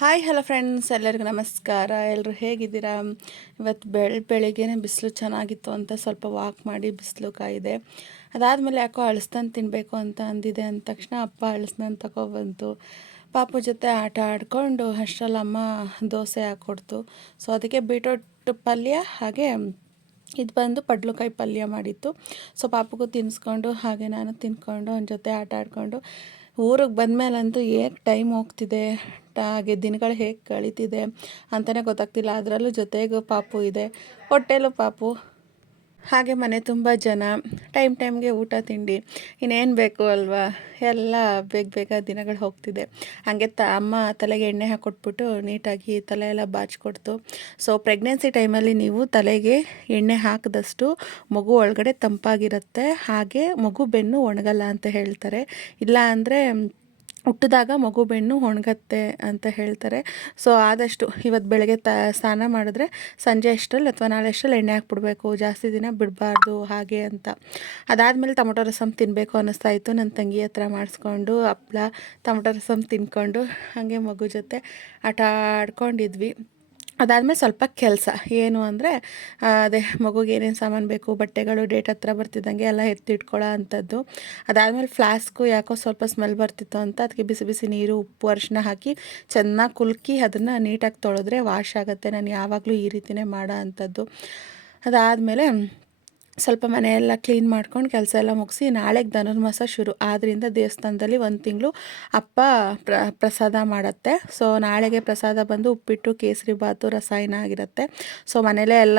Hi hello friends, ಎಲ್ಲರಿಗೂ ನಮಸ್ಕಾರ. ಎಲ್ಲರೂ ಹೇಗಿದ್ದೀರಾ? ಇವತ್ತು ಬೆಳಿಗ್ಗೆನೇ ಬಿಸಿಲು ಚೆನ್ನಾಗಿತ್ತು ಅಂತ ಸ್ವಲ್ಪ ವಾಕ್ ಮಾಡಿ ಬಿಸಿಲು ಕಾಯಿದೆ. ಅದಾದಮೇಲೆ ಯಾಕೋ ಅಳಸ್ತಾನು ತಿನ್ನಬೇಕು ಅಂತ ಅಂದಿದೆ ಅಂದ ತಕ್ಷಣ ಅಪ್ಪ ಅಳಸ್ತಾನು ತಗೊಬಂತು. ಪಾಪು ಜೊತೆ ಆಟ ಆಡಿಕೊಂಡು ಅಷ್ಟರಲ್ಲಿ ಅಮ್ಮ ದೋಸೆ ಹಾಕ್ಕೊಡ್ತು. ಸೊ ಅದಕ್ಕೆ ಬೀಟ್ರೋಟ್ ಪಲ್ಯ ಹಾಗೆ ಇದು ಬಂದು ಪಡ್ಲುಕಾಯಿ ಪಲ್ಯ ಮಾಡಿತ್ತು. ಸೊ ಪಾಪುಗೂ ತಿನ್ನಿಸ್ಕೊಂಡು ಹಾಗೆ ನಾನು ತಿನ್ಕೊಂಡು ಅವನ ಜೊತೆ ಆಟ ಆಡಿಕೊಂಡು ಊರಿಗೆ ಬಂದಮೇಲಂತೂ ಹೇಗೆ ಟೈಮ್ ಹೋಗ್ತಿದೆ, ಹಾಗೆ ದಿನಗಳು ಹೇಗೆ ಕಳೀತಿದೆ ಅಂತಲೇ ಗೊತ್ತಾಗ್ತಿಲ್ಲ. ಅದರಲ್ಲೂ ಜೊತೆಗೂ ಪಾಪು ಇದೆ, ಹೊಟ್ಟೆಲೂ ಪಾಪು, ಹಾಗೆ ಮನೆ ತುಂಬ ಜನ, ಟೈಮ್ಗೆ ಊಟ ತಿಂಡಿ ಇನ್ನೇನು ಬೇಕು ಅಲ್ವಾ, ಎಲ್ಲ ಬೇಗ ಬೇಗ ದಿನಗಳು ಹೋಗ್ತಿದೆ. ಹಾಗೆ ಅಮ್ಮ ತಲೆಗೆ ಎಣ್ಣೆ ಹಾಕ್ಕೊಟ್ಬಿಟ್ಟು ನೀಟಾಗಿ ತಲೆ ಎಲ್ಲ ಬಾಚ್ಕೊಡ್ತು. ಸೊ ಪ್ರೆಗ್ನೆನ್ಸಿ ಟೈಮಲ್ಲಿ ನೀವು ತಲೆಗೆ ಎಣ್ಣೆ ಹಾಕಿದಷ್ಟು ಮಗು ಒಳಗಡೆ ತಂಪಾಗಿರುತ್ತೆ, ಹಾಗೆ ಮಗು ಬೆನ್ನು ಒಣಗಲ್ಲ ಅಂತ ಹೇಳ್ತಾರೆ. ಇಲ್ಲ ಅಂದರೆ ಹುಟ್ಟಿದಾಗ ಮಗು ಬೆನ್ನು ಒಣಗತ್ತೆ ಅಂತ ಹೇಳ್ತಾರೆ. ಸೊ ಆದಷ್ಟು ಇವತ್ತು ಬೆಳಗ್ಗೆ ಸ್ನಾನ ಮಾಡಿದ್ರೆ ಸಂಜೆ ಅಷ್ಟರಲ್ಲಿ ಅಥವಾ ನಾಳೆ ಅಷ್ಟರಲ್ಲಿ ಎಣ್ಣೆ ಹಾಕ್ಬಿಡ್ಬೇಕು, ಜಾಸ್ತಿ ದಿನ ಬಿಡಬಾರ್ದು ಹಾಗೆ ಅಂತ. ಅದಾದಮೇಲೆ ಟೊಮೊಟೊ ರಸಮ್ ತಿನ್ನಬೇಕು ಅನ್ನಿಸ್ತಾ ಇತ್ತು. ನನ್ನ ತಂಗಿ ಹತ್ರ ಮಾಡಿಸ್ಕೊಂಡು ಹಪ್ಳ ಟೊಮೊಟೊ ರಸಮ್ ತಿನ್ಕೊಂಡು ಹಾಗೆ ಮಗು ಜೊತೆ ಆಟ ಆಡ್ಕೊಂಡಿದ್ವಿ. ಅದಾದಮೇಲೆ ಸ್ವಲ್ಪ ಕೆಲಸ ಏನು ಅಂದರೆ ಅದೇ ಮಗುಗೆ ಏನೇನು ಸಾಮಾನು ಬೇಕು, ಬಟ್ಟೆಗಳು ಡೇಟ್ ಹತ್ರ ಬರ್ತಿದ್ದಂಗೆ ಎಲ್ಲ ಎತ್ತಿಟ್ಕೊಳ್ಳೋ ಅಂಥದ್ದು. ಅದಾದಮೇಲೆ ಫ್ಲಾಸ್ಕು ಯಾಕೋ ಸ್ವಲ್ಪ ಸ್ಮೆಲ್ ಬರ್ತಿತ್ತು ಅಂತ ಅದಕ್ಕೆ ಬಿಸಿ ಬಿಸಿ ನೀರು, ಉಪ್ಪು, ಅರಿಶಿನ ಹಾಕಿ ಚೆನ್ನಾಗಿ ಕುಲ್ಕಿ ಅದನ್ನು ನೀಟಾಗಿ ತೊಳೆದ್ರೆ ವಾಶ್ ಆಗುತ್ತೆ. ನಾನು ಯಾವಾಗಲೂ ಈ ರೀತಿಯೇ ಮಾಡೋ ಅಂಥದ್ದು. ಅದಾದಮೇಲೆ ಸ್ವಲ್ಪ ಮನೆಯೆಲ್ಲ ಕ್ಲೀನ್ ಮಾಡ್ಕೊಂಡು ಕೆಲಸ ಎಲ್ಲ ಮುಗಿಸಿ ನಾಳೆಗೆ ಧನುರ್ಮಾಸ ಶುರು ಆದ್ದರಿಂದ ದೇವಸ್ಥಾನದಲ್ಲಿ 1 ತಿಂಗಳು ಅಪ್ಪ ಪ್ರಸಾದ ಮಾಡುತ್ತೆ. ಸೊ ನಾಳೆಗೆ ಪ್ರಸಾದ ಬಂದು ಉಪ್ಪಿಟ್ಟು, ಕೇಸರಿ ಬಾತು, ರಸಾಯನ ಆಗಿರುತ್ತೆ. ಸೊ ಮನೇಲೇ ಎಲ್ಲ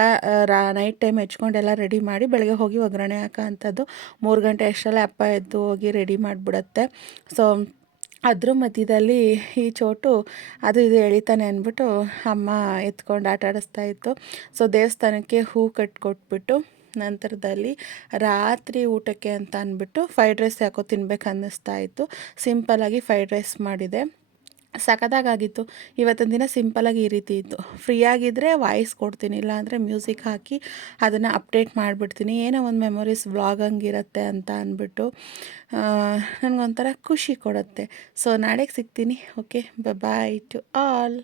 ನೈಟ್ ಟೈಮ್ ಹೆಚ್ಕೊಂಡೆಲ್ಲ ರೆಡಿ ಮಾಡಿ ಬೆಳಗ್ಗೆ ಹೋಗಿ ಒಗ್ಗರಣೆ ಹಾಕೋ ಅಂಥದ್ದು. 3 ಗಂಟೆ ಅಷ್ಟರಲ್ಲೇ ಅಪ್ಪ ಎದ್ದು ಹೋಗಿ ರೆಡಿ ಮಾಡಿಬಿಡುತ್ತೆ. ಸೊ ಅದ್ರ ಮಧ್ಯದಲ್ಲಿ ಈ ಚೋಟು ಅದು ಇದು ಎಳಿತಾನೆ ಅಂದ್ಬಿಟ್ಟು ಅಮ್ಮ ಎತ್ಕೊಂಡು ಆಟ ಆಡಿಸ್ತಾ ಇತ್ತು. ಸೊ ದೇವಸ್ಥಾನಕ್ಕೆ ಹೂ ಕಟ್ಕೊಟ್ಬಿಟ್ಟು ನಂತರದಲ್ಲಿ ರಾತ್ರಿ ಊಟಕ್ಕೆ ಅಂತ ಅಂದ್ಬಿಟ್ಟು ಫ್ರೈಡ್ ರೈಸ್ ಯಾಕೋ ತಿನ್ಬೇಕು ಅನ್ನಿಸ್ತಾ ಇತ್ತು. ಸಿಂಪಲ್ಲಾಗಿ ಫ್ರೈಡ್ ರೈಸ್ ಮಾಡಿದೆ, ಸಖತ್ತಾಗಿತ್ತು. ಇವತ್ತಿನ ದಿನ ಸಿಂಪಲಾಗಿ ಈ ರೀತಿ ಇತ್ತು. ಫ್ರೀಯಾಗಿದ್ದರೆ ವಾಯ್ಸ್ ಕೊಡ್ತೀನಿ, ಇಲ್ಲಾಂದರೆ ಮ್ಯೂಸಿಕ್ ಹಾಕಿ ಅದನ್ನು ಅಪ್ಡೇಟ್ ಮಾಡಿಬಿಡ್ತೀನಿ, ಏನೋ ಒಂದು ಮೆಮೊರೀಸ್ ವ್ಲಾಗ್ ಹಂಗಿರುತ್ತೆ ಅಂತ ಅಂದ್ಬಿಟ್ಟು ನನಗೊಂಥರ ಖುಷಿ ಕೊಡುತ್ತೆ. ಸೊ ನಾಳೆಗೆ ಸಿಗ್ತೀನಿ. Okay, bye to all.